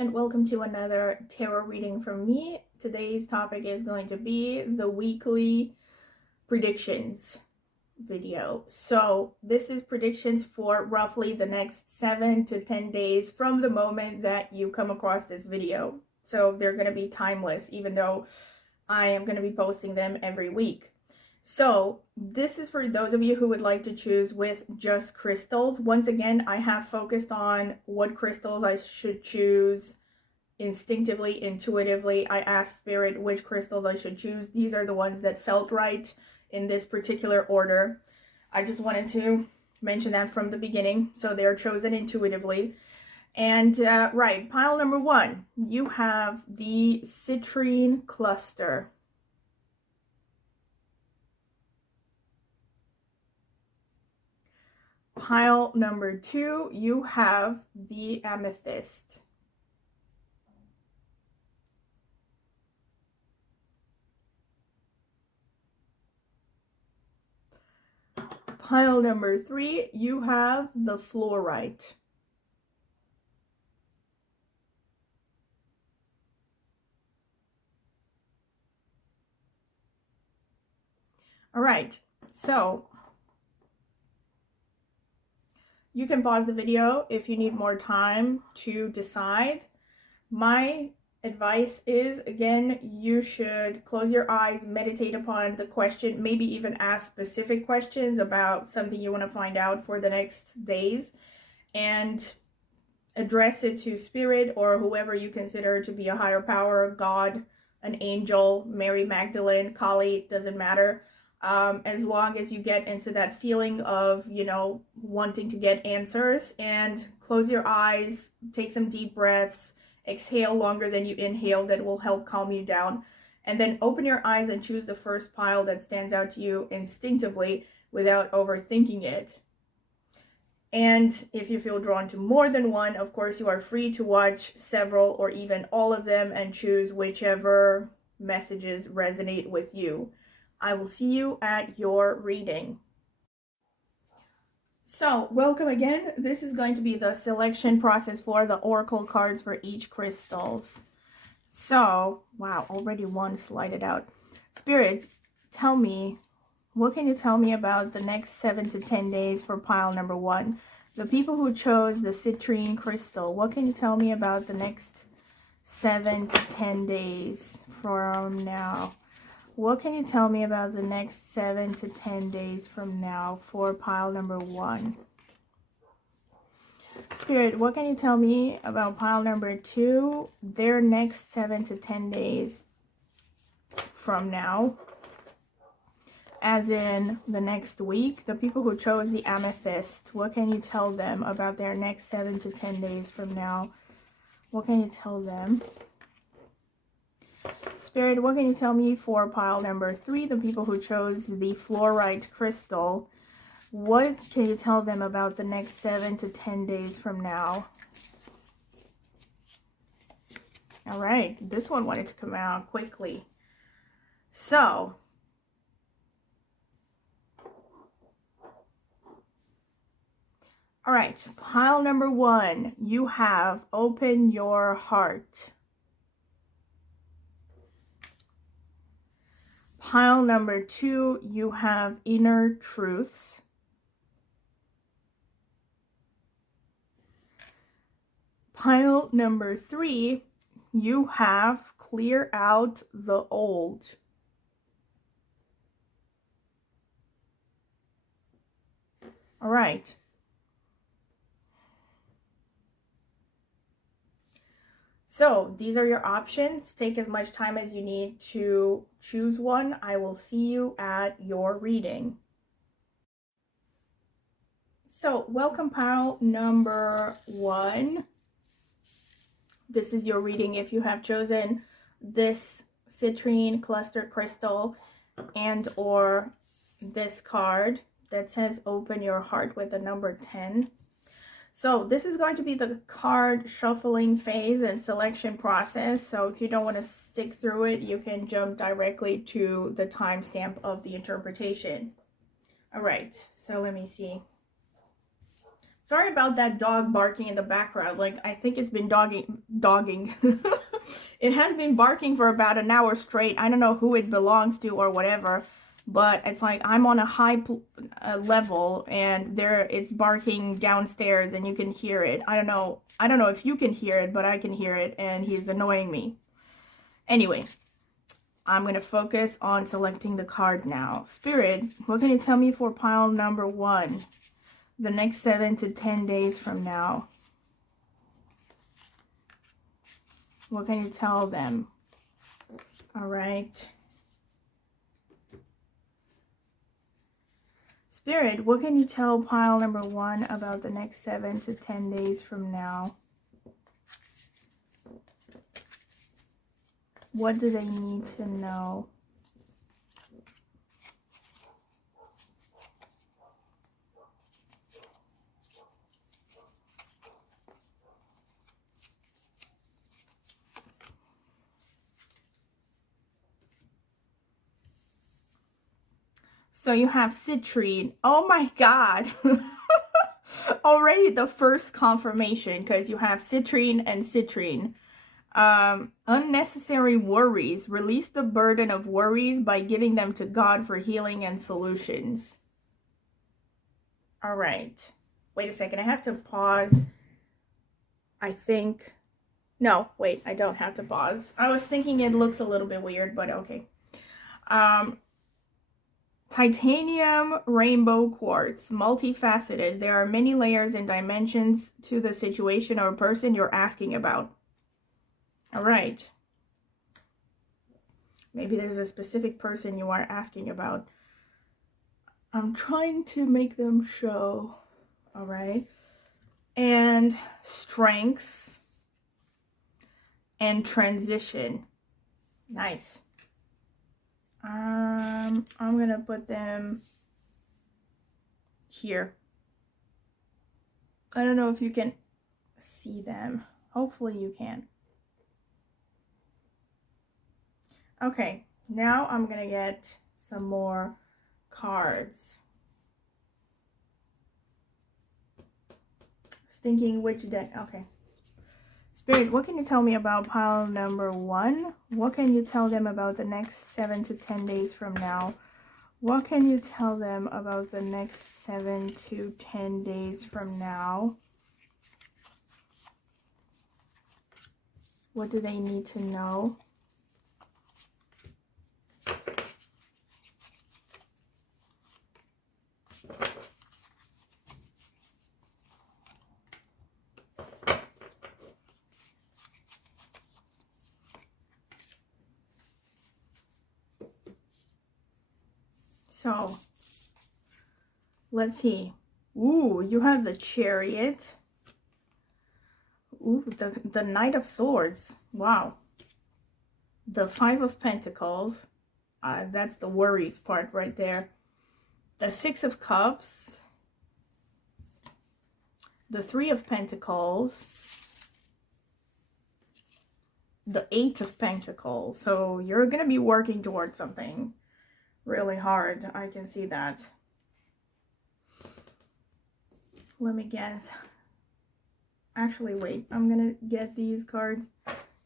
and welcome to another tarot reading from me. Today's topic is going to be the weekly predictions video. So this is predictions for roughly the next 7 to 10 days from the moment that you come across this video. So they're going to be timeless, even though I am going to be posting them every week. So this is for those of you who would like to choose with just crystals. Once again, I have focused on what crystals I should choose instinctively, intuitively. I asked Spirit which crystals I should choose. These are the ones that felt right in this particular order. I just wanted to mention that from the beginning. So they are chosen intuitively. And right, pile number 1, you have the citrine cluster. Pile number 2, you have the amethyst. Pile number 3, you have the fluorite. All right, so you can pause the video if you need more time to decide. My advice is, again, you should close your eyes, meditate upon the question, maybe even ask specific questions about something you want to find out for the next days, and address it to Spirit or whoever you consider to be a higher power, God, an angel, Mary Magdalene, Kali, doesn't matter. As long as you get into that feeling of, wanting to get answers, and close your eyes, take some deep breaths, exhale longer than you inhale. That will help calm you down. And then open your eyes and choose the first pile that stands out to you instinctively without overthinking it. And if you feel drawn to more than one, of course, you are free to watch several or even all of them and choose whichever messages resonate with you. I will see you at your reading. So, welcome again. This is going to be the selection process for the oracle cards for each crystals. So, wow, already one slided out. Spirit, tell me, what can you tell me about the next 7 to 10 days for pile number 1? The people who chose the citrine crystal, what can you tell me about the next 7 to 10 days from now? What can you tell me about the next 7 to 10 days from now for pile number 1? Spirit, what can you tell me about pile number 2, their next 7 to 10 days from now? As in the next week, the people who chose the amethyst, what can you tell them about their next 7 to 10 days from now? What can you tell them? Spirit, what can you tell me for pile number 3, the people who chose the fluorite crystal? What can you tell them about the next 7 to 10 days from now? All right, this one wanted to come out quickly. So, all right, pile number 1, you have open your heart. Pile number 2, you have inner truths. Pile number 3, you have clear out the old. All right. So these are your options. Take as much time as you need to choose one. I will see you at your reading. So welcome pile number 1. This is your reading if you have chosen this citrine cluster crystal and or this card that says open your heart with the number 10. So this is going to be the card shuffling phase and selection process. So if you don't want to stick through it, you can jump directly to the timestamp of the interpretation. All right, so let me see. Sorry about that dog barking in the background. Like, I think it's been dogging. It has been barking for about an hour straight. I don't know who it belongs to or whatever, but it's like I'm on a high level and it's barking downstairs and you can hear it. I don't know if you can hear it, but I can hear it and he's annoying me. Anyway, I'm going to focus on selecting the card now. Spirit, what can you tell me for pile number 1? The next 7 to 10 days from now. What can you tell them? All right. Spirit, what can you tell pile number 1 about the next 7 to 10 days from now? What do they need to know? So you have citrine. Oh my God. Already the first confirmation, because you have citrine and citrine. Unnecessary worries. Release the burden of worries by giving them to God for healing and solutions. All right. Wait a second. I have to pause. I think. No, wait. I don't have to pause. I was thinking it looks a little bit weird, but okay. Titanium rainbow quartz, multifaceted. There are many layers and dimensions to the situation or person you're asking about. All right. Maybe there's a specific person you are asking about. I'm trying to make them show. All right. And strength and transition. Nice. I'm gonna put them here. I don't know if you can see them. Hopefully you can. Okay, now I'm gonna get some more cards. Thinking which deck. Okay. Spirit, what can you tell me about pile number 1? What can you tell them about the next 7 to 10 days from now? What can you tell them about the next 7 to 10 days from now? What do they need to know? So, let's see. Ooh, you have the Chariot. Ooh, the Knight of Swords. Wow. The 5 of Pentacles. That's the worries part right there. The 6 of Cups. The 3 of Pentacles. The 8 of Pentacles. So you're going to be working towards something really hard. I can see that. Let me get... Actually, wait. I'm going to get these cards.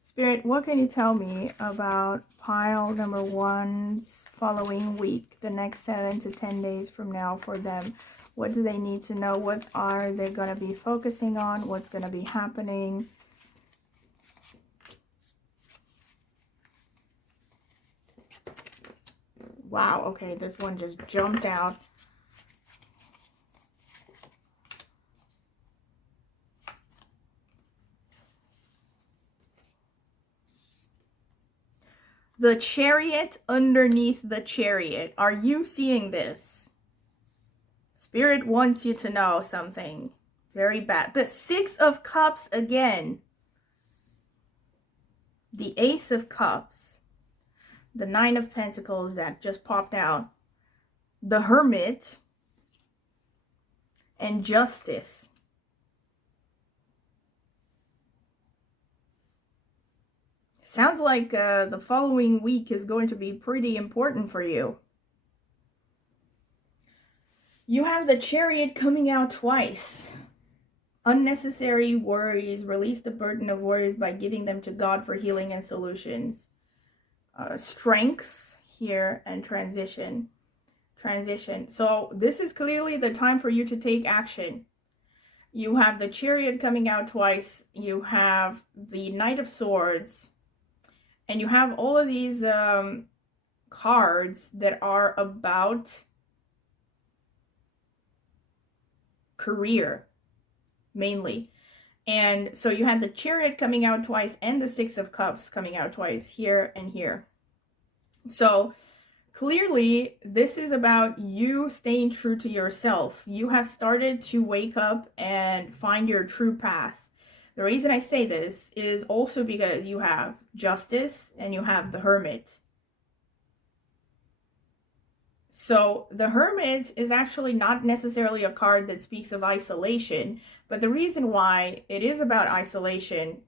Spirit, what can you tell me about pile number 1's following week, the next 7 to 10 days from now for them? What do they need to know? What are they going to be focusing on? What's going to be happening? Wow, okay, this one just jumped out. The Chariot underneath the Chariot. Are you seeing this? Spirit wants you to know something very bad. The 6 of Cups again. The Ace of Cups. The 9 of Pentacles that just popped out. The Hermit. And Justice. Sounds like the following week is going to be pretty important for you. You have the Chariot coming out twice. Unnecessary worries. Release the burden of worries by giving them to God for healing and solutions. Strength here and transition. So this is clearly the time for you to take action. You have the Chariot coming out twice. You have the Knight of Swords. And you have all of these cards that are about career, mainly. And so you had the Chariot coming out twice and the Six of Cups coming out twice, here and here. So clearly, this is about you staying true to yourself. You have started to wake up and find your true path. The reason I say this is also because you have Justice and you have the Hermit. So the Hermit is actually not necessarily a card that speaks of isolation, but the reason why it is about isolation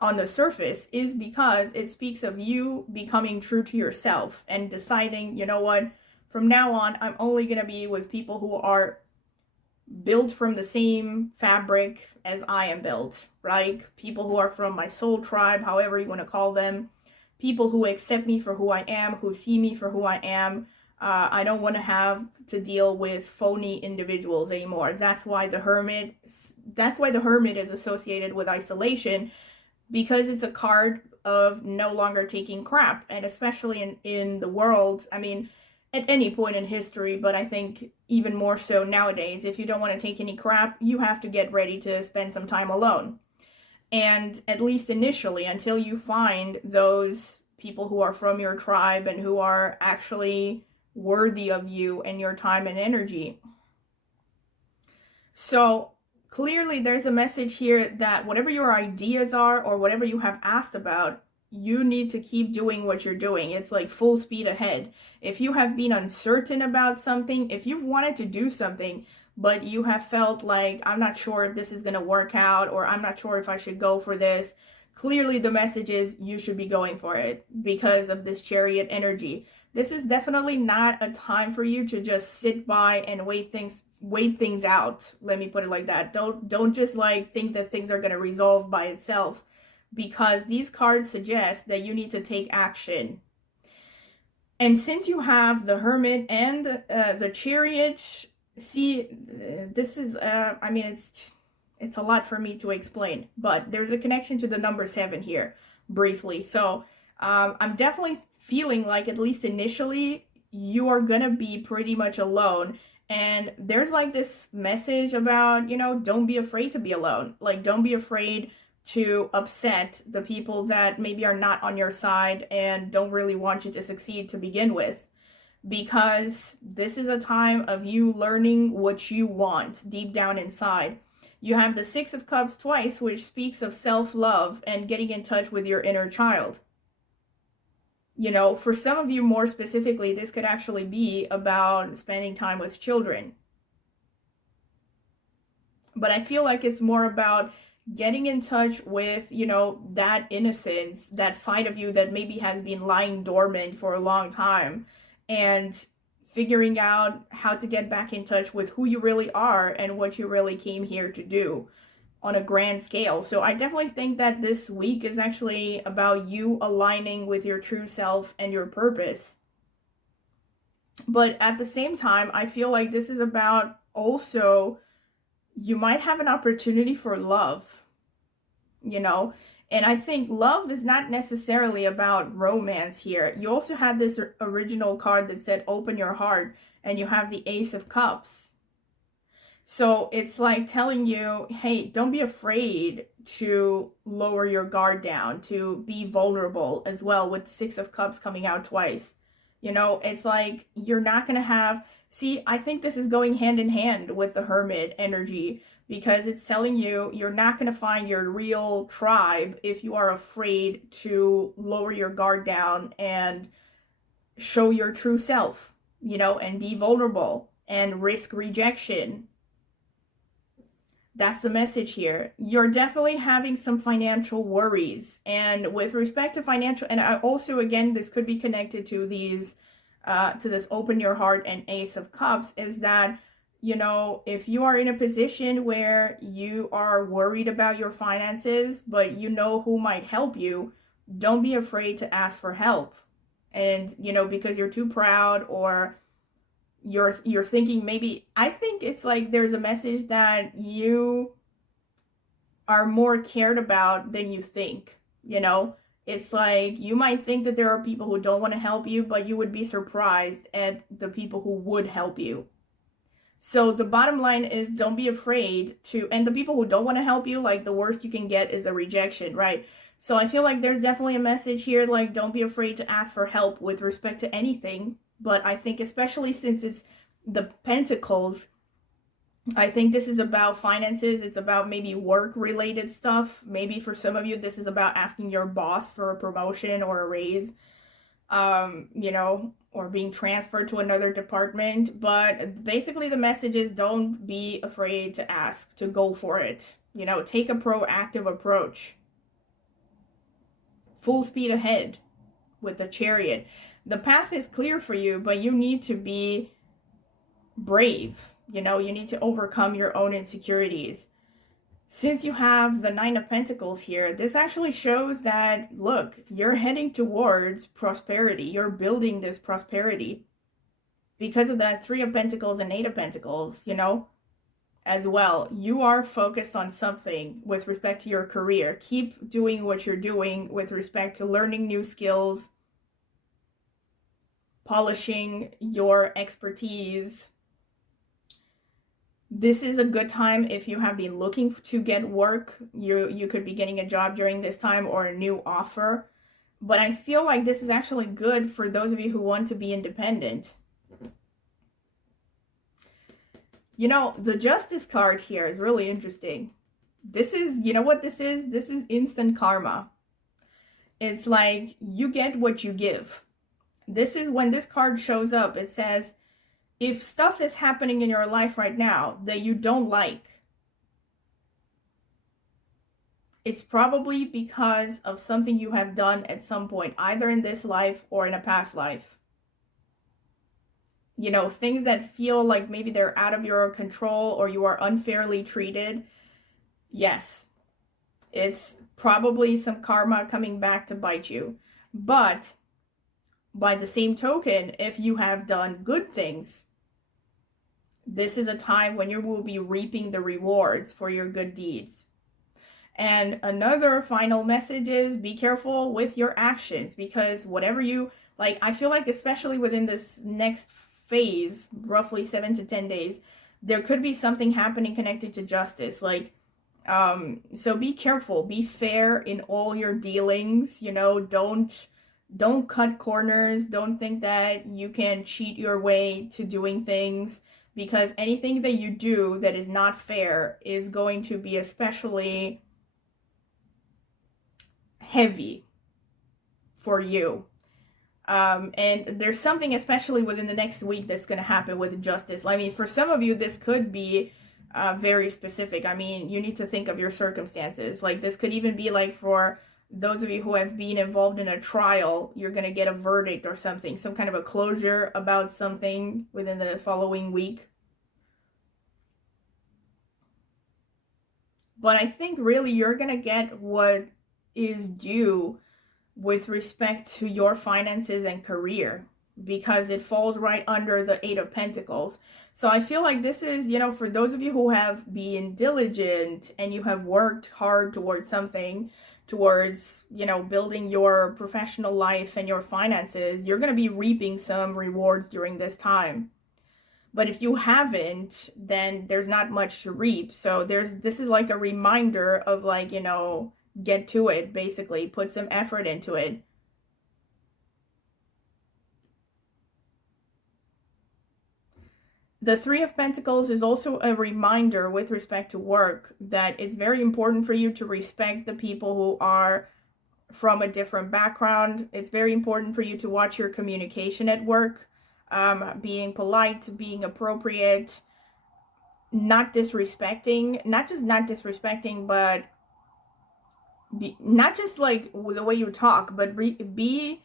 on the surface is because it speaks of you becoming true to yourself and deciding, you know what, from now on, I'm only going to be with people who are built from the same fabric as I am built, right? People who are from my soul tribe, however you want to call them, people who accept me for who I am, who see me for who I am. I don't want to have to deal with phony individuals anymore. That's why the Hermit is associated with isolation, because it's a card of no longer taking crap. And especially in the world, I mean, at any point in history, but I think even more so nowadays, if you don't want to take any crap, you have to get ready to spend some time alone. And at least initially, until you find those people who are from your tribe and who are actually worthy of you and your time and energy. So clearly there's a message here that whatever your ideas are or whatever you have asked about, you need to keep doing what you're doing. It's like full speed ahead. If you have been uncertain about something, if you've wanted to do something, but you have felt like, I'm not sure if this is going to work out, or I'm not sure if I should go for this, clearly the message is you should be going for it because of this Chariot energy. This is definitely not a time for you to just sit by and wait things out. Let me put it like that. Don't just like think that things are going to resolve by itself, because these cards suggest that you need to take action. And since you have the Hermit and the Chariot, see, this is, I mean, it's a lot for me to explain, but there's a connection to the number 7 here, briefly. So I'm definitely feeling like, at least initially, you are gonna be pretty much alone. And there's like this message about, you know, don't be afraid to be alone. Like, don't be afraid to upset the people that maybe are not on your side and don't really want you to succeed to begin with. Because this is a time of you learning what you want deep down inside. You have the Six of Cups twice, which speaks of self-love and getting in touch with your inner child. You know, for some of you more specifically, this could actually be about spending time with children. But I feel like it's more about getting in touch with, you know, that innocence, that side of you that maybe has been lying dormant for a long time, and figuring out how to get back in touch with who you really are and what you really came here to do on a grand scale. So I definitely think that this week is actually about you aligning with your true self and your purpose. But at the same time, I feel like this is about also, you might have an opportunity for love, you know? And I think love is not necessarily about romance here. You also had this original card that said open your heart, and you have the Ace of Cups. So it's like telling you, hey, don't be afraid to lower your guard down, to be vulnerable as well, with Six of Cups coming out twice. You know, it's like you're not going to have... See, I think this is going hand in hand with the Hermit energy, because it's telling you you're not going to find your real tribe if you are afraid to lower your guard down and show your true self, you know, and be vulnerable and risk rejection. That's the message here. You're definitely having some financial worries. And with respect to financial, and I also, again, this could be connected to these, to this open your heart and Ace of Cups, is that You know, if you are in a position where you are worried about your finances, but you know who might help you, don't be afraid to ask for help. And, you know, because you're too proud, or you're thinking, maybe, I think it's like there's a message that you are more cared about than you think, you know? It's like you might think that there are people who don't want to help you, but you would be surprised at the people who would help you. So the bottom line is, don't be afraid to, and the people who don't want to help you, like, the worst you can get is a rejection, right? So I feel like there's definitely a message here, like, don't be afraid to ask for help with respect to anything. But I think especially since it's the Pentacles, I think this is about finances. It's about maybe work related stuff. Maybe for some of you, this is about asking your boss for a promotion or a raise, you know, or being transferred to another department. But basically the message is, don't be afraid to ask, to go for it. You know, take a proactive approach. Full speed ahead with the Chariot. The path is clear for you, but you need to be brave. You know, you need to overcome your own insecurities. Since you have the Nine of Pentacles here, this actually shows that, look, you're heading towards prosperity. You're building this prosperity. Because of that Three of Pentacles and Eight of Pentacles, you know, as well. You are focused on something with respect to your career. Keep doing what you're doing with respect to learning new skills, polishing your expertise. This is a good time if you have been looking to get work. You could be getting a job during this time, or a new offer. But I feel like this is actually good for those of you who want to be independent. You know, the Justice card here is really interesting. This is, you know what this is? This is instant karma. It's like you get what you give. This is when this card shows up. It says, if stuff is happening in your life right now that you don't like, it's probably because of something you have done at some point, either in this life or in a past life. You know, things that feel like maybe they're out of your control, or you are unfairly treated. Yes, it's probably some karma coming back to bite you. But by the same token, if you have done good things, this is a time when you will be reaping the rewards for your good deeds. And another final message is, be careful with your actions, because whatever you, like, I feel like especially within this next phase, roughly 7 to 10 days, there could be something happening connected to justice. Like, so be careful, be fair in all your dealings, you know, don't cut corners, don't think that you can cheat your way to doing things, because anything that you do that is not fair is going to be especially heavy for you. And there's something especially within the next week that's going to happen with justice. I mean, for some of you, this could be very specific. I mean, you need to think of your circumstances. Like, this could even be like, for those of you who have been involved in a trial, you're going to get a verdict or something, some kind of a closure about something within the following week. But I think really you're going to get what is due with respect to your finances and career, because it falls right under the Eight of Pentacles. So I feel like this is, you know, for those of you who have been diligent and you have worked hard towards something, towards, you know, building your professional life and your finances, you're going to be reaping some rewards during this time. But if you haven't, then there's not much to reap. So this is like a reminder of, like, you know, get to it, basically. Put some effort into it. The Three of Pentacles is also a reminder with respect to work that it's very important for you to respect the people who are from a different background. It's very important for you to watch your communication at work, being polite, being appropriate, not disrespecting, not disrespecting, but not just like the way you talk, but be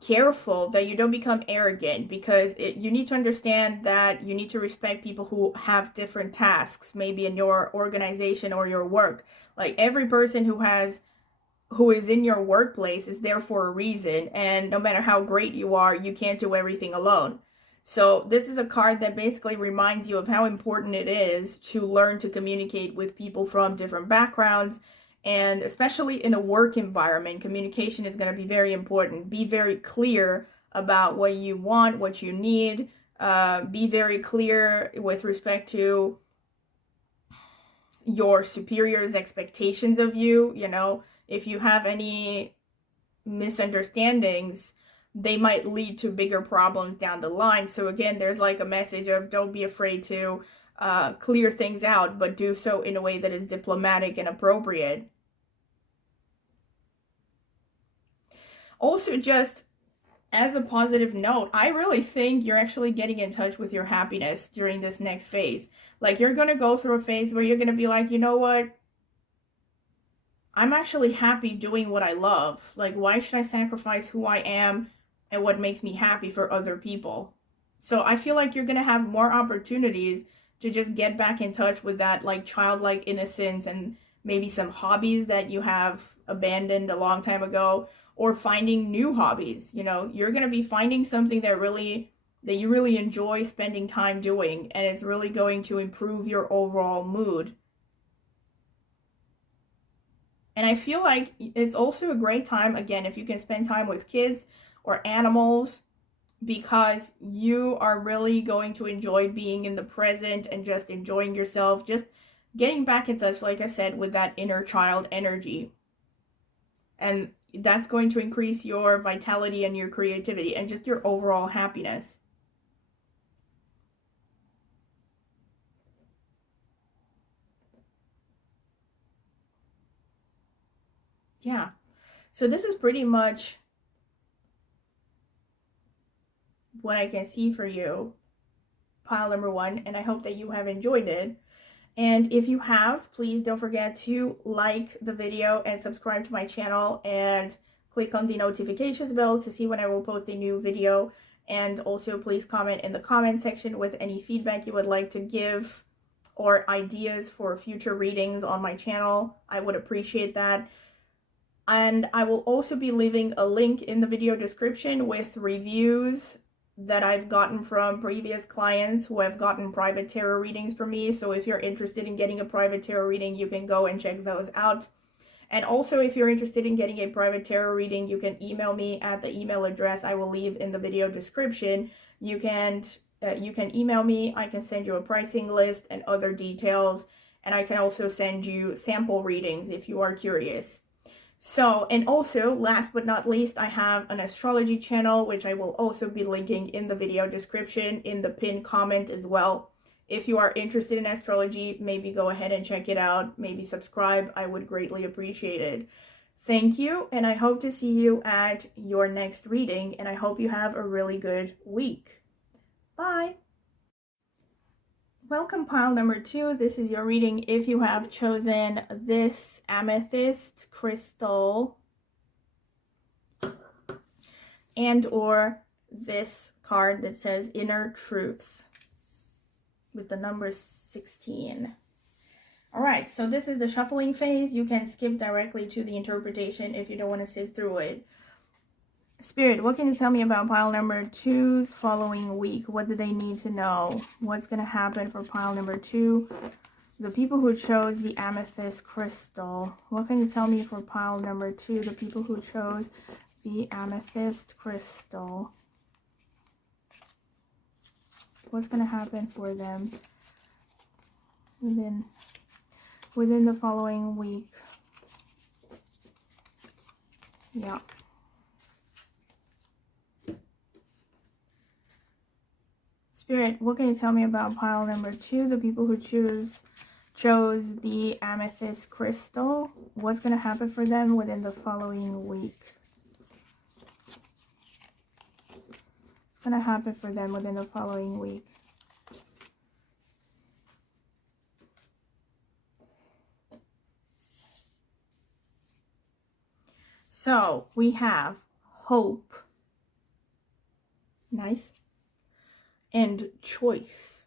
careful that you don't become arrogant, because you need to understand that you need to respect people who have different tasks, maybe in your organization or your work. Like every person who is in your workplace is there for a reason, and no matter how great you are, you can't do everything alone. So this is a card that basically reminds you of how important it is to learn to communicate with people from different backgrounds, and especially in a work environment, communication is going to be very important. Be very clear about what you want, what you need. Be very clear with respect to your superiors' expectations of you. You know, if you have any misunderstandings, they might lead to bigger problems down the line. So again, there's like a message of don't be afraid to clear things out, but do so in a way that is diplomatic and appropriate. Also, just as a positive note, I really think you're actually getting in touch with your happiness during this next phase. Like, you're going to go through a phase where you're going to be like, you know what? I'm actually happy doing what I love. Like, why should I sacrifice who I am and what makes me happy for other people? So I feel like you're going to have more opportunities to just get back in touch with that, like, childlike innocence, and maybe some hobbies that you have abandoned a long time ago, or finding new hobbies. You know, you're going to be finding something that you really enjoy spending time doing, and it's really going to improve your overall mood. And I feel like it's also a great time, again, if you can spend time with kids or animals, because you are really going to enjoy being in the present and just enjoying yourself, just getting back in touch, like I said, with that inner child energy. And that's going to increase your vitality and your creativity and just your overall happiness. Yeah. So this is pretty much what I can see for you, pile number 1, and I hope that you have enjoyed it. And if you have, please don't forget to like the video and subscribe to my channel, and click on the notifications bell to see when I will post a new video. And also please comment in the comment section with any feedback you would like to give or ideas for future readings on my channel. I would appreciate that. And I will also be leaving a link in the video description with reviews that I've gotten from previous clients who have gotten private tarot readings from me. So if you're interested in getting a private tarot reading, you can go and check those out. And also, if you're interested in getting a private tarot reading, you can email me at the email address I will leave in the video description. You can email me. I can send you a pricing list and other details, and I can also send you sample readings if you are curious. So, and also, last but not least, I have an astrology channel, which I will also be linking in the video description, in the pinned comment as well. If you are interested in astrology, maybe go ahead and check it out. Maybe subscribe. I would greatly appreciate it. Thank you, and I hope to see you at your next reading, and I hope you have a really good week. Bye! Welcome, pile number 2. This is your reading if you have chosen this amethyst crystal and or this card that says Inner Truths with the number 16. All right, so this is the shuffling phase. You can skip directly to the interpretation if you don't want to sit through it. Spirit, what can you tell me about pile number 2's following week? What do they need to know? What's going to happen for pile number 2? The people who chose the amethyst crystal. What can you tell me for pile number 2? The people who chose the amethyst crystal. What's going to happen for them within the following week? Yeah. Spirit, what can you tell me about pile number 2? The people who chose the amethyst crystal. What's going to happen for them within the following week? What's going to happen for them within the following week? So we have hope, Nice. And choice.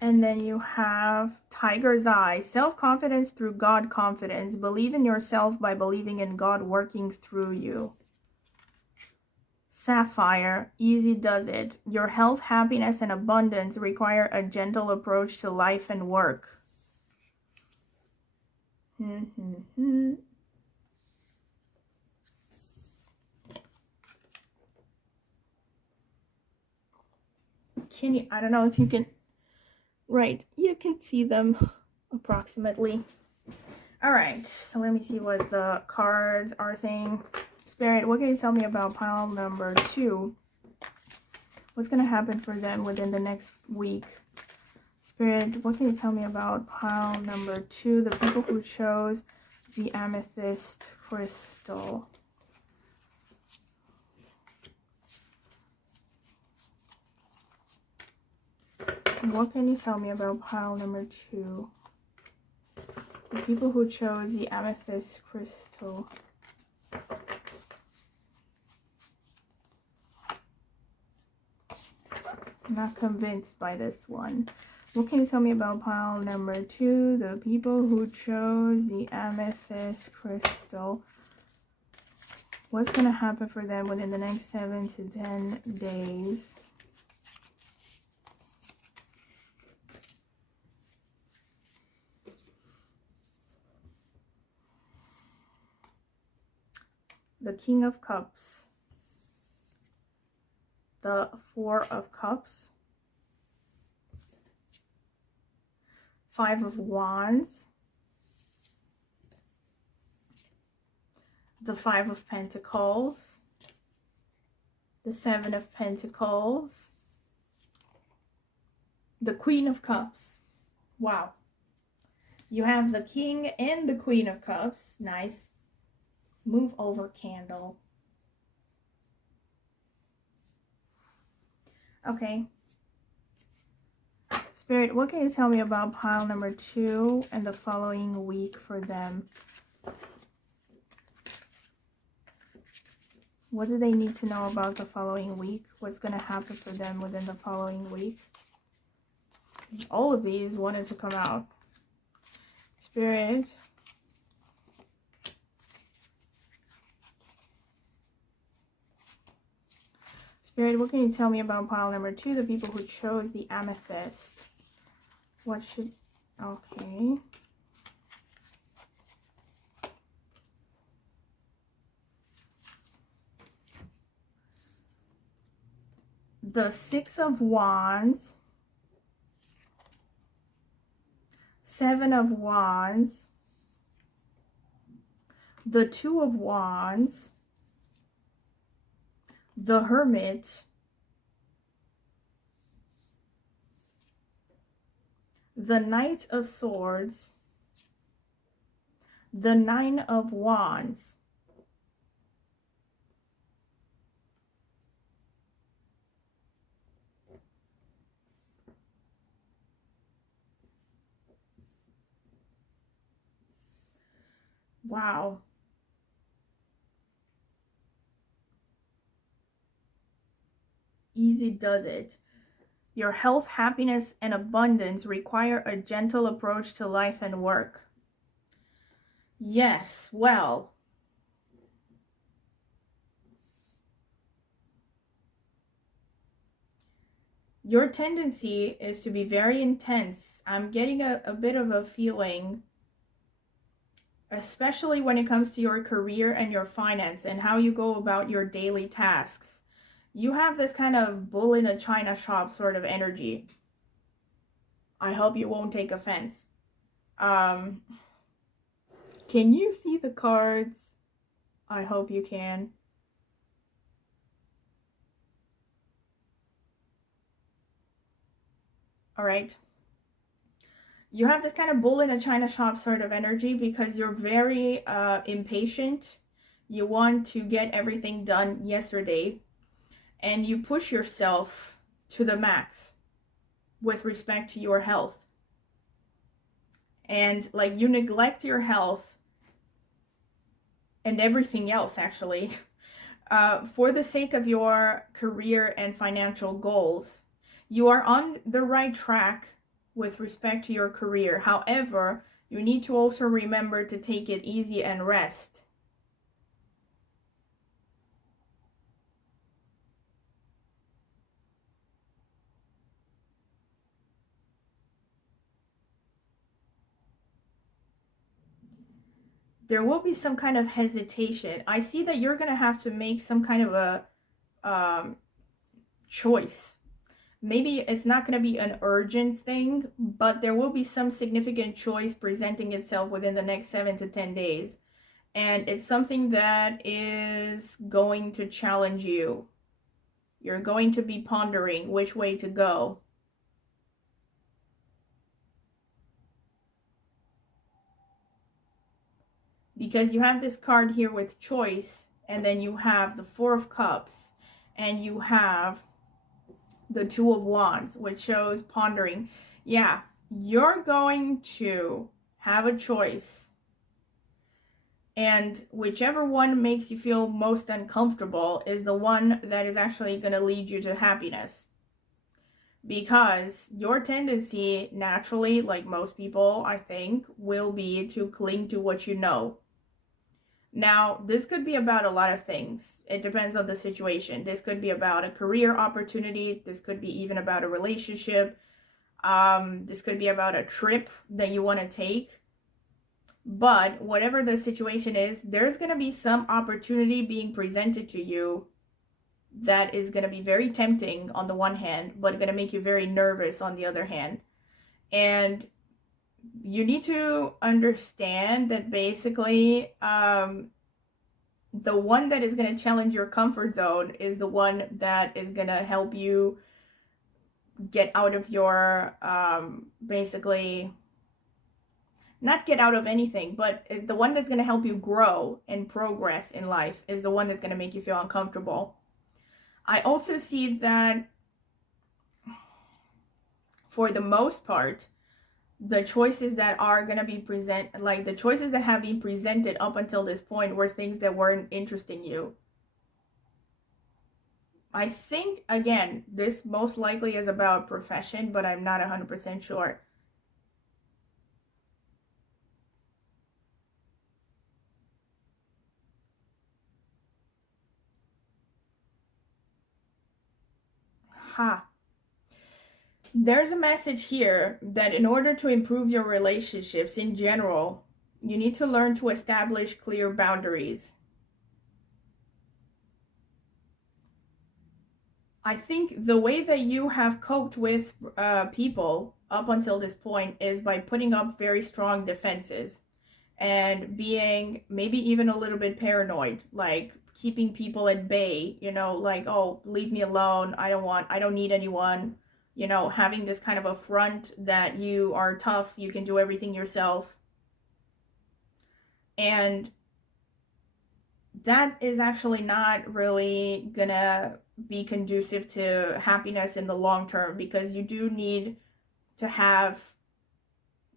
And then you have Tiger's Eye. Self-confidence through God confidence. Believe in yourself by believing in God working through you. Sapphire. Easy does it. Your health, happiness, and abundance require a gentle approach to life and work. Can you, I don't know if you can, right, you can see them approximately. All right, so let me see what the cards are saying. Spirit, what can you tell me about pile number 2? What's going to happen for them within the next week? Spirit, what can you tell me about pile number 2? The people who chose the amethyst crystal. What can you tell me about pile number 2? The people who chose the amethyst crystal. I'm not convinced by this one. What can you tell me about pile number 2? The people who chose the amethyst crystal. What's going to happen for them within the next 7 to 10 days? The King of Cups. The Four of Cups. 5 of Wands. The 5 of Pentacles. The 7 of Pentacles. The Queen of Cups. Wow. You have the King and the Queen of Cups. Nice. Move over, candle. Okay. Spirit, what can you tell me about pile number 2 and the following week for them? What do they need to know about the following week? What's going to happen for them within the following week? All of these wanted to come out. Spirit. Spirit, what can you tell me about pile number 2? The people who chose the amethyst. What should... Okay. The 6 of Wands. 7 of Wands. The 2 of Wands. The Hermit. The Knight of Swords. The 9 of Wands. Wow. Easy does it. Your health, happiness, and abundance require a gentle approach to life and work. Yes, well. Your tendency is to be very intense. I'm getting a bit of a feeling, especially when it comes to your career and your finance and how you go about your daily tasks. You have this kind of bull in a china shop sort of energy. I hope you won't take offense. Can you see the cards? I hope you can. All right. You have this kind of bull in a china shop sort of energy because you're very impatient. You want to get everything done yesterday. And you push yourself to the max with respect to your health. And like you neglect your health and everything else actually for the sake of your career and financial goals. You are on the right track with respect to your career. However, you need to also remember to take it easy and rest. There will be some kind of hesitation. I see that you're going to have to make some kind of a choice. Maybe it's not going to be an urgent thing, but there will be some significant choice presenting itself within the next 7 to 10 days. And it's something that is going to challenge you. You're going to be pondering which way to go. Because you have this card here with choice, and then you have the Four of Cups, and you have the Two of Wands, which shows pondering. Yeah, you're going to have a choice. And whichever one makes you feel most uncomfortable is the one that is actually going to lead you to happiness. Because your tendency naturally, like most people, I think, will be to cling to what you know. Now, this could be about a lot of things. It depends on the situation. This could be about a career opportunity. This could be even about a relationship. This could be about a trip that you want to take. But whatever the situation is, there's going to be some opportunity being presented to you that is going to be very tempting on the one hand, but going to make you very nervous on the other hand. And you need to understand that basically the one that is going to challenge your comfort zone is the one that is going to help you get out of your basically not get out of anything, but the one that's going to help you grow and progress in life is the one that's going to make you feel uncomfortable. I also see that for the most part, the choices that are going to be the choices that have been presented up until this point were things that weren't interesting you. I think, again, this most likely is about profession, but I'm not 100% sure. There's a message here that in order to improve your relationships in general, you need to learn to establish clear boundaries. I think the way that you have coped with people up until this point is by putting up very strong defenses and being maybe even a little bit paranoid, like keeping people at bay, like, oh, leave me alone. I don't need anyone, having this kind of a front that you are tough, you can do everything yourself. And that is actually not really gonna be conducive to happiness in the long term, because you do need to have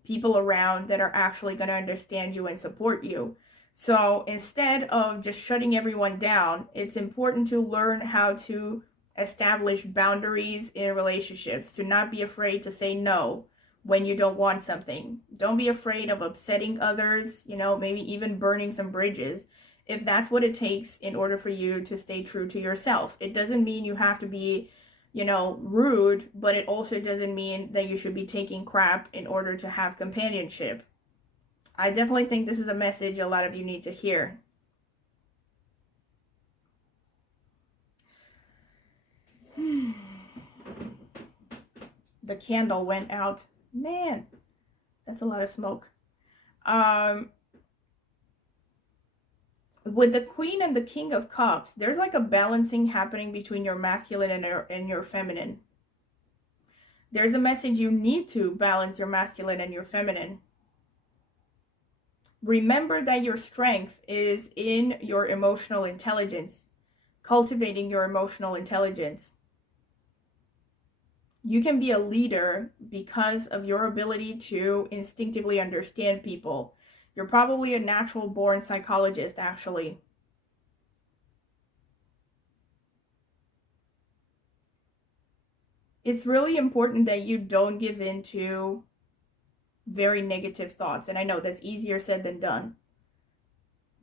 people around that are actually going to understand you and support you. So instead of just shutting everyone down, it's important to learn how to establish boundaries in relationships, to not be afraid to say no when you don't want something. Don't be afraid of upsetting others, maybe even burning some bridges, if that's what it takes in order for you to stay true to yourself. It doesn't mean you have to be, rude, but it also doesn't mean that you should be taking crap in order to have companionship. I definitely think this is a message a lot of you need to hear. The candle went out. Man, that's a lot of smoke. With the Queen and the King of Cups, there's like a balancing happening between your masculine and your feminine. There's a message you need to balance your masculine and your feminine. Remember that your strength is in your emotional intelligence, cultivating your emotional intelligence. You can be a leader because of your ability to instinctively understand people. You're probably a natural born psychologist, actually. It's really important that you don't give in to very negative thoughts. And I know that's easier said than done.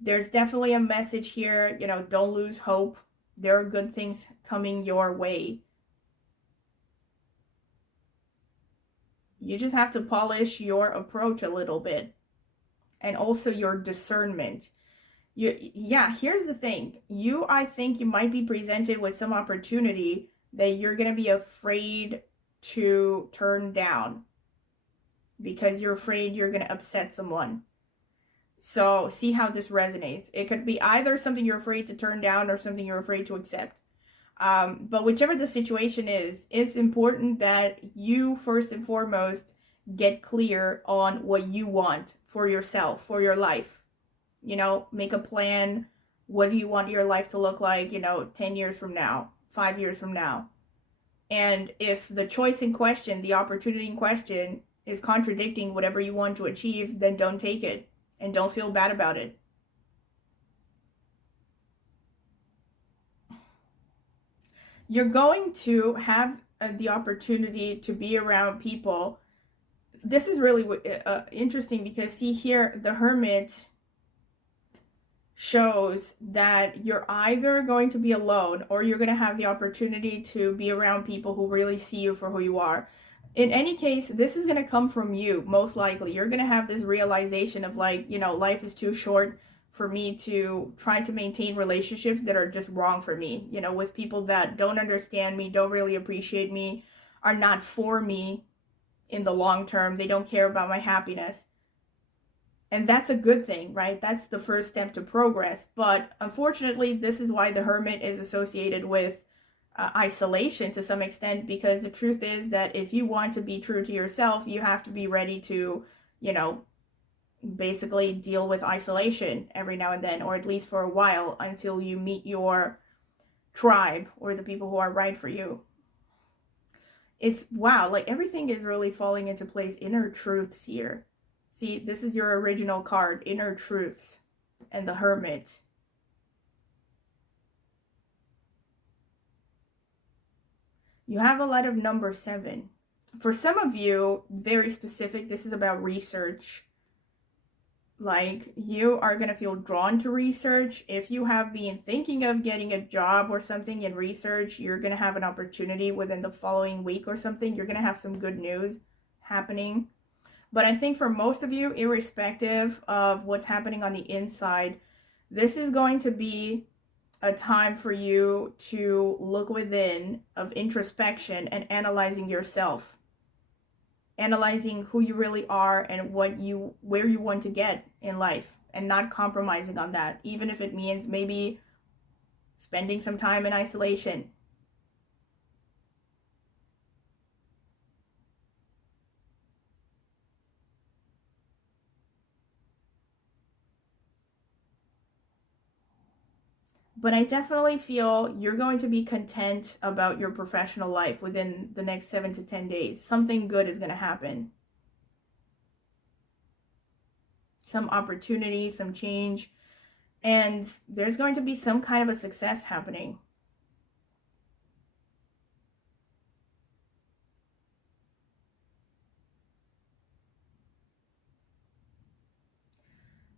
There's definitely a message here, don't lose hope. There are good things coming your way. You just have to polish your approach a little bit, and also your discernment. Yeah, here's the thing. I think you might be presented with some opportunity that you're going to be afraid to turn down because you're afraid you're going to upset someone. So see how this resonates. It could be either something you're afraid to turn down or something you're afraid to accept. But whichever the situation is, it's important that you first and foremost get clear on what you want for yourself, for your life. Make a plan. What do you want your life to look like, 10 years from now, 5 years from now? And if the choice in question, the opportunity in question is contradicting whatever you want to achieve, then don't take it and don't feel bad about it. You're going to have the opportunity to be around people. This is really interesting because see here, the Hermit shows that you're either going to be alone or you're going to have the opportunity to be around people who really see you for who you are. In any case, this is going to come from you, most likely. You're going to have this realization of life is too short for me to try to maintain relationships that are just wrong for me, with people that don't understand me, don't really appreciate me, are not for me in the long term. They don't care about my happiness. And that's a good thing, right? That's the first step to progress. But unfortunately, this is why the Hermit is associated with isolation to some extent, because the truth is that if you want to be true to yourself, you have to be ready to, basically deal with isolation every now and then, or at least for a while until you meet your tribe or the people who are right for you. It's wow, like everything is really falling into place. Inner truths here. See, this is your original card, Inner Truths, and the Hermit. You have a lot of number 7. For some of you, very specific, this is about research. Like, you are going to feel drawn to research. If you have been thinking of getting a job or something in research, you're going to have an opportunity within the following week or something. You're going to have some good news happening. But I think for most of you, irrespective of what's happening on the inside, this is going to be a time for you to look within, of introspection and analyzing yourself. Analyzing who you really are and where you want to get in life, and not compromising on that, even if it means maybe spending some time in isolation. But I definitely feel you're going to be content about your professional life within the next 7 to 10 days. Something good is going to happen. Some opportunity, some change, and there's going to be some kind of a success happening.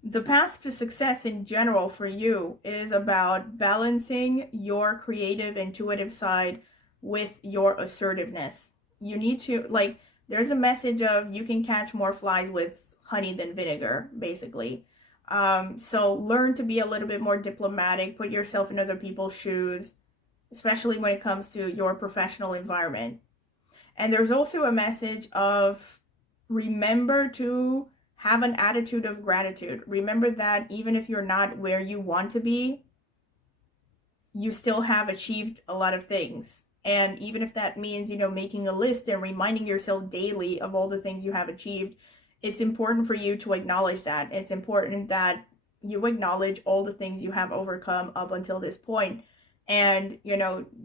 The path to success in general for you is about balancing your creative, intuitive side with your assertiveness. You need to, there's a message of you can catch more flies with honey than vinegar, basically. So learn to be a little bit more diplomatic, put yourself in other people's shoes, especially when it comes to your professional environment. And there's also a message of remember to have an attitude of gratitude. Remember that even if you're not where you want to be, you still have achieved a lot of things. And even if that means, making a list and reminding yourself daily of all the things you have achieved, it's important for you to acknowledge that. It's important that you acknowledge all the things you have overcome up until this point. And,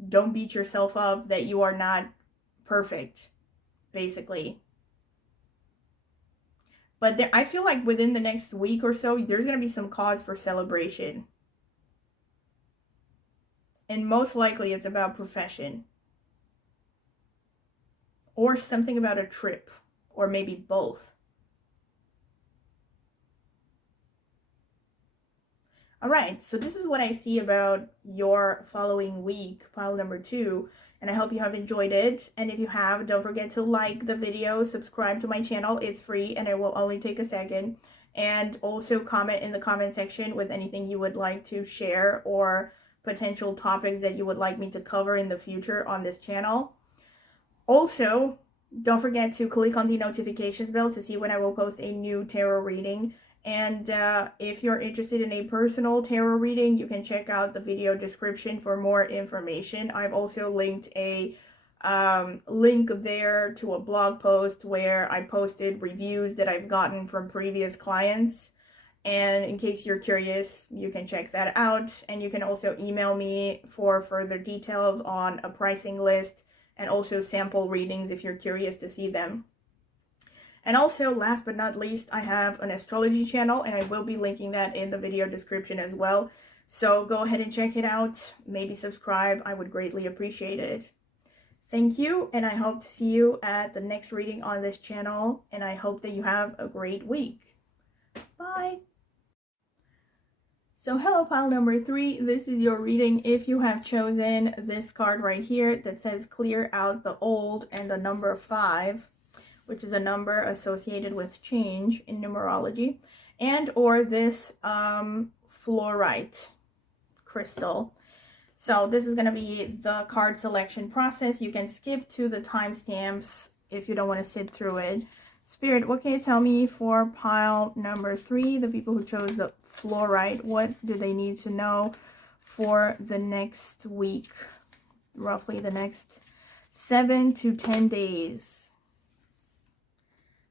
don't beat yourself up that you are not perfect, basically. But I feel like within the next week or so, there's going to be some cause for celebration. And most likely it's about profession. Or something about a trip. Or maybe both. Alright, so this is what I see about your following week, pile number 2. And I hope you have enjoyed it. And if you have, don't forget to like the video, subscribe to my channel. It's free and it will only take a second. And also comment in the comment section with anything you would like to share or potential topics that you would like me to cover in the future on this channel. Also, don't forget to click on the notifications bell to see when I will post a new tarot reading. And if you're interested in a personal tarot reading, you can check out the video description for more information. I've also linked a link there to a blog post where I posted reviews that I've gotten from previous clients. And in case you're curious, you can check that out. And you can also email me for further details on a pricing list and also sample readings if you're curious to see them. And also, last but not least, I have an astrology channel, and I will be linking that in the video description as well. So go ahead and check it out. Maybe subscribe. I would greatly appreciate it. Thank you, and I hope to see you at the next reading on this channel, and I hope that you have a great week. Bye! So hello, pile number 3. This is your reading if you have chosen this card right here that says clear out the old and the number 5. Which is a number associated with change in numerology, and or this fluorite crystal. So this is going to be the card selection process. You can skip to the timestamps if you don't want to sit through it. Spirit, what can you tell me for pile number 3, the people who chose the fluorite? What do they need to know for the next week, roughly the next 7 to 10 days?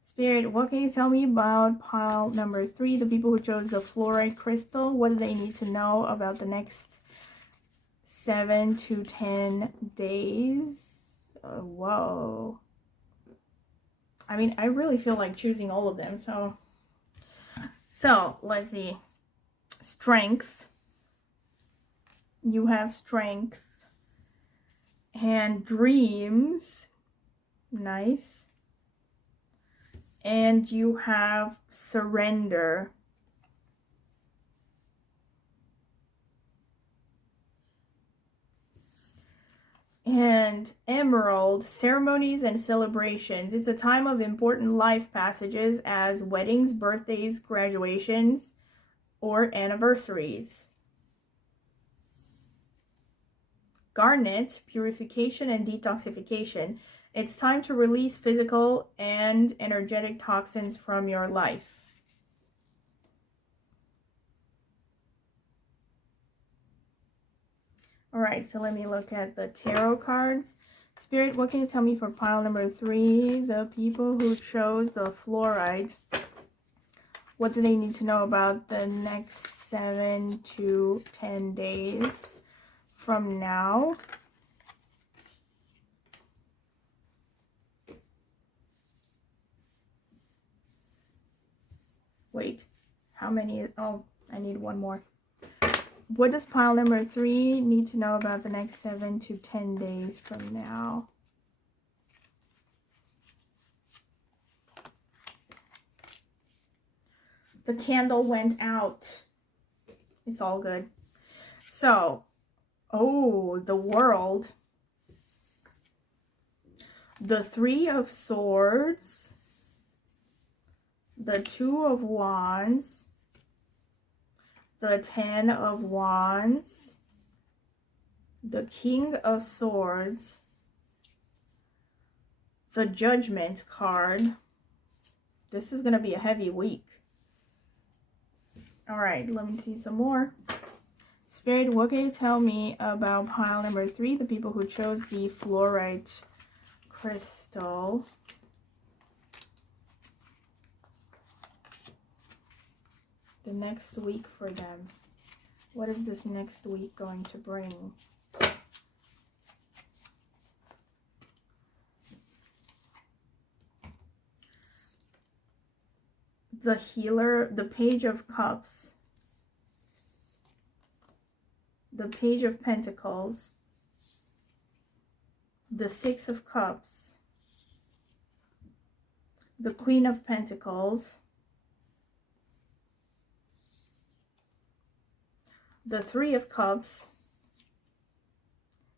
Spirit, what can you tell me about pile number 3, the people who chose the fluorite crystal? What do they need to know about the next 7 to 10 days? Whoa. I mean, I really feel like choosing all of them. So let's see. Strength. You have strength. And dreams. Nice. And you have surrender. And emerald, ceremonies and celebrations. It's a time of important life passages as weddings, birthdays, graduations, or anniversaries. Garnet, purification and detoxification. It's time to release physical and energetic toxins from your life. All right, so let me look at the tarot cards. Spirit, what can you tell me for pile number 3, the people who chose the fluorite? What do they need to know about the next 7 to 10 days from now? Wait, how many? Oh, I need one more. What does pile number 3 need to know about the next 7 to 10 days from now? The candle went out. It's all good. So, oh, the world. The 3 of Swords. The 2 of Wands. The 10 of Wands. The King of Swords. The Judgment card. This is going to be a heavy week. All right, let me see some more. Spirit, what can you tell me about pile number 3, the people who chose the fluorite crystal? The next week for them. What is this next week going to bring? the Healer, the Page of Cups, the Page of Pentacles, the Six of Cups, the Queen of Pentacles, the Three of Cups,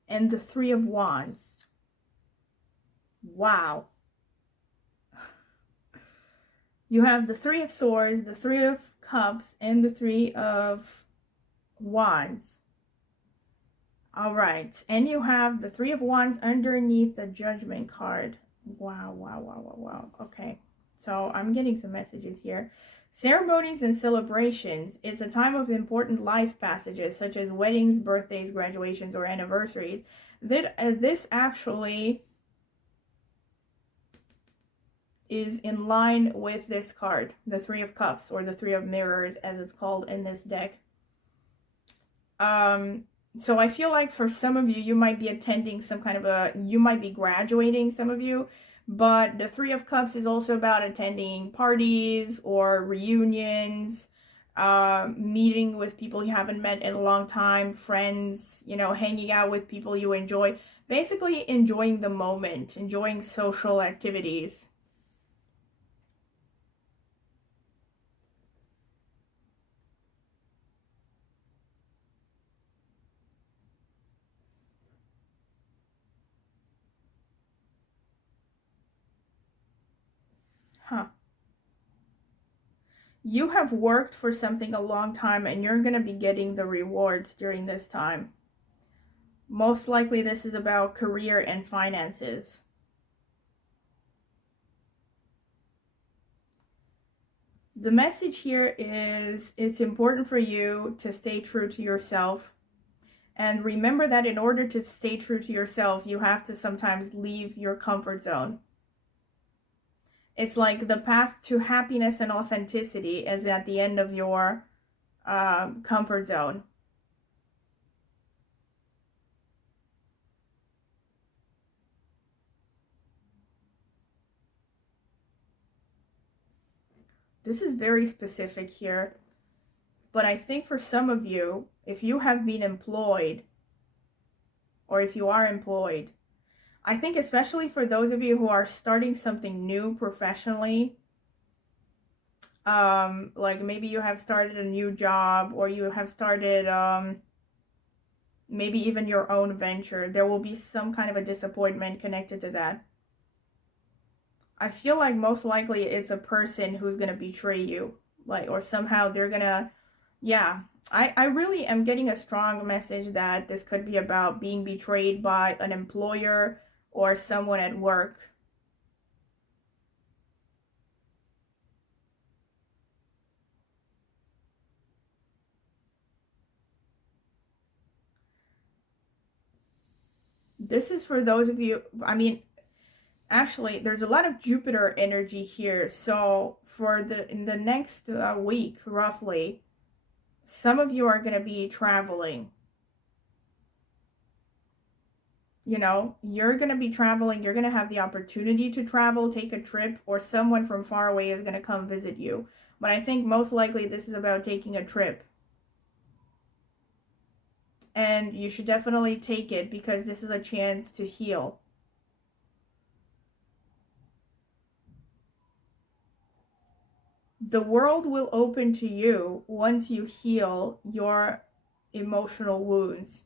and the Three of Wands. Wow. You have the Three of Swords, the Three of Cups, and the Three of Wands. All right. And you have the Three of Wands underneath the Judgment card. Wow, wow, wow, wow, wow. Okay. So I'm getting some messages here. Ceremonies and celebrations. It's a time of important life passages such as weddings, birthdays, graduations, or anniversaries. This actually is in line with this card, the Three of Cups, or the Three of Mirrors as it's called in this deck. So I feel like for some of you, you might be attending some kind of you might be graduating, some of you, but the Three of Cups is also about attending parties or reunions, meeting with people you haven't met in a long time, friends, you know, hanging out with people you enjoy, basically enjoying the moment, enjoying social activities. Huh. You have worked for something a long time and you're going to be getting the rewards during this time. Most likely this is about career and finances. The message here is it's important for you to stay true to yourself. And remember that in order to stay true to yourself, you have to sometimes leave your comfort zone. It's like the path to happiness and authenticity is at the end of your comfort zone. This is very specific here. But I think for some of you, if you have been employed, or if you are employed, I think especially for those of you who are starting something new professionally, like maybe you have started a new job, or you have started maybe even your own venture, there will be some kind of a disappointment connected to that. I feel like most likely it's a person who's going to betray you, like, or somehow they're going to, yeah. I really am getting a strong message that this could be about being betrayed by an employer or someone at work. This is for those of you, I mean, actually, there's a lot of Jupiter energy here. So for in the next week, roughly, some of you are going to be traveling. You know, you're going to be traveling. You're going to have the opportunity to travel, take a trip, or someone from far away is going to come visit you. But I think most likely this is about taking a trip. And you should definitely take it because this is a chance to heal. The world will open to you once you heal your emotional wounds.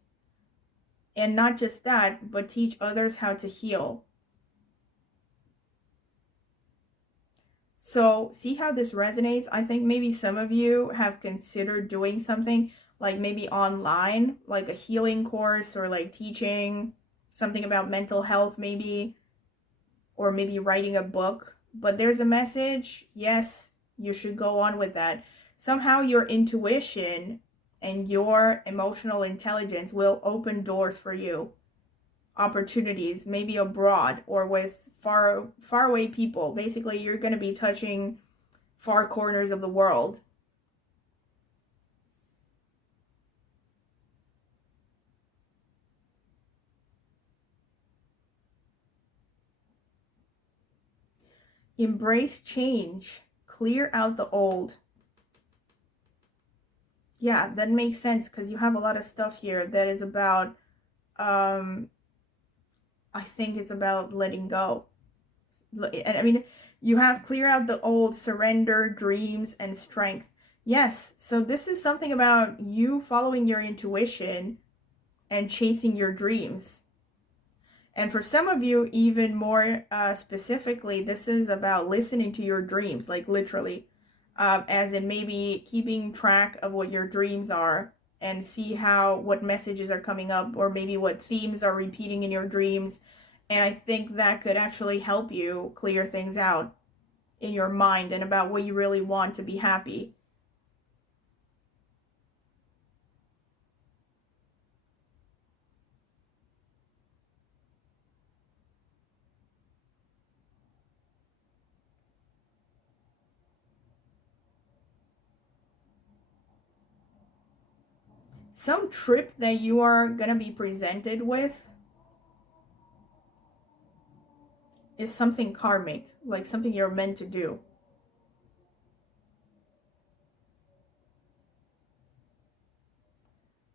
And not just that, but teach others how to heal. So see how this resonates? I think maybe some of you have considered doing something like maybe online, like a healing course, or like teaching something about mental health maybe, or maybe writing a book. But there's a message, yes, you should go on with that. Somehow your intuition and your emotional intelligence will open doors for you. Opportunities, maybe abroad or with far away people. Basically, you're going to be touching far corners of the world. Embrace change. clear out the old. Yeah, that makes sense because you have a lot of stuff here that is about, I think it's about letting go. And I mean, you have clear out the old, surrender, dreams, and strength. Yes, so this is something about you following your intuition and chasing your dreams. And for some of you, even more specifically, this is about listening to your dreams, like literally, as in maybe keeping track of what your dreams are and see what messages are coming up, or maybe what themes are repeating in your dreams. And I think that could actually help you clear things out in your mind and about what you really want to be happy. Some trip that you are going to be presented with is something karmic, like something you're meant to do.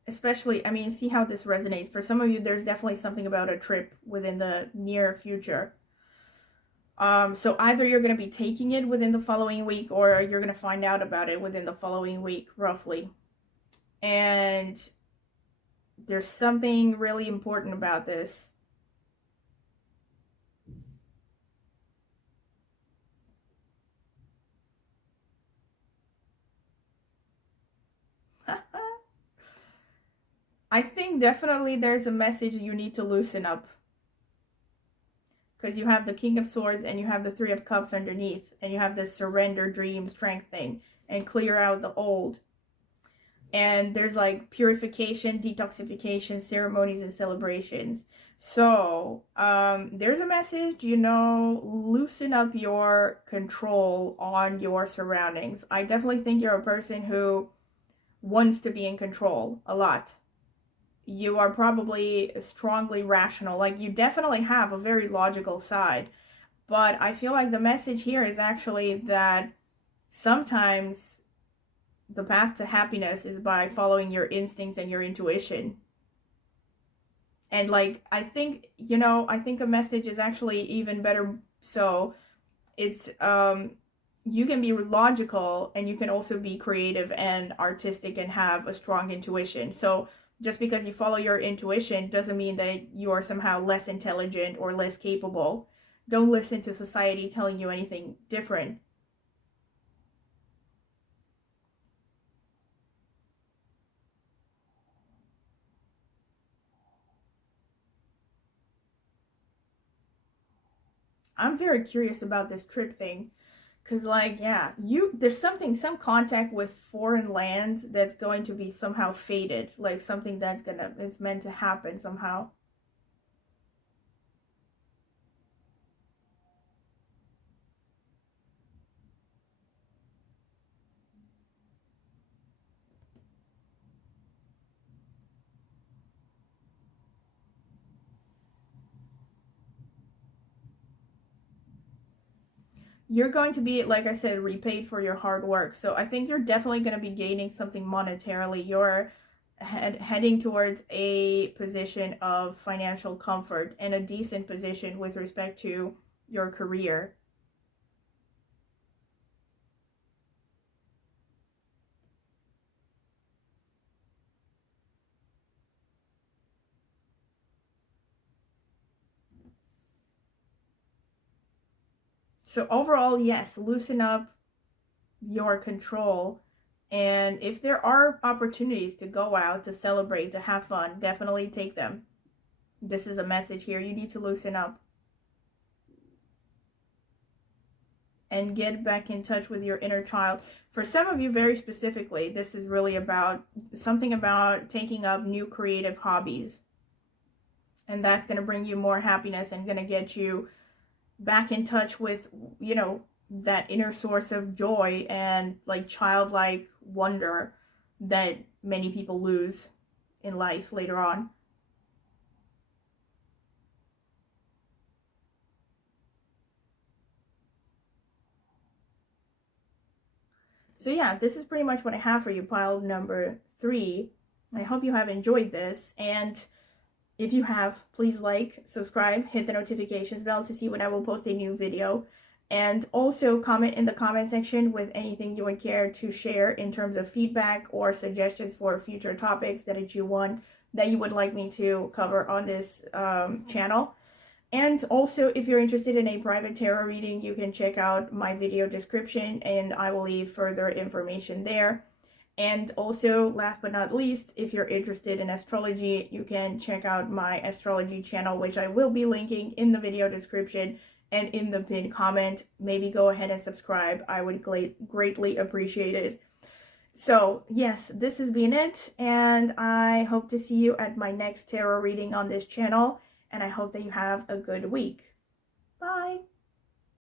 Especially, I mean, see how this resonates. For some of you, there's definitely something about a trip within the near future. So either you're going to be taking it within the following week, or you're going to find out about it within the following week, roughly. And there's something really important about this. I think definitely there's a message you need to loosen up. Because you have the King of Swords and you have the Three of Cups underneath. And you have this surrender, dream, strength thing. And clear out the old. And there's like purification, detoxification, ceremonies, and celebrations. So there's a message, loosen up your control on your surroundings. I definitely think you're a person who wants to be in control a lot. You are probably strongly rational. Like, you definitely have a very logical side. But I feel like the message here is actually that sometimes the path to happiness is by following your instincts and your intuition. And like, I think a message is actually even better. So it's you can be logical, and you can also be creative and artistic and have a strong intuition. So just because you follow your intuition doesn't mean that you are somehow less intelligent or less capable. Don't listen to society telling you anything different. I'm very curious about this trip thing. Cause like, yeah, there's some contact with foreign lands that's going to be somehow fated, like something it's meant to happen somehow. You're going to be, like I said, repaid for your hard work. So I think you're definitely going to be gaining something monetarily. You're heading towards a position of financial comfort and a decent position with respect to your career. So overall, yes, loosen up your control. And if there are opportunities to go out, to celebrate, to have fun, definitely take them. This is a message here. You need to loosen up and get back in touch with your inner child. For some of you, very specifically, this is really about something about taking up new creative hobbies. And that's going to bring you more happiness and going to get you back in touch with, that inner source of joy and like childlike wonder that many people lose in life later on. So yeah, this is pretty much what I have for you, pile number 3. I hope you have enjoyed this, and if you have, please like, subscribe, hit the notifications bell to see when I will post a new video, and also comment in the comment section with anything you would care to share in terms of feedback or suggestions for future topics that you would like me to cover on this channel. And also, if you're interested in a private tarot reading, you can check out my video description and I will leave further information there. And also, last but not least, if you're interested in astrology, you can check out my astrology channel, which I will be linking in the video description and in the pinned comment. Maybe go ahead and subscribe. I would greatly appreciate it. So yes, this has been it, and I hope to see you at my next tarot reading on this channel, and I hope that you have a good week. Bye!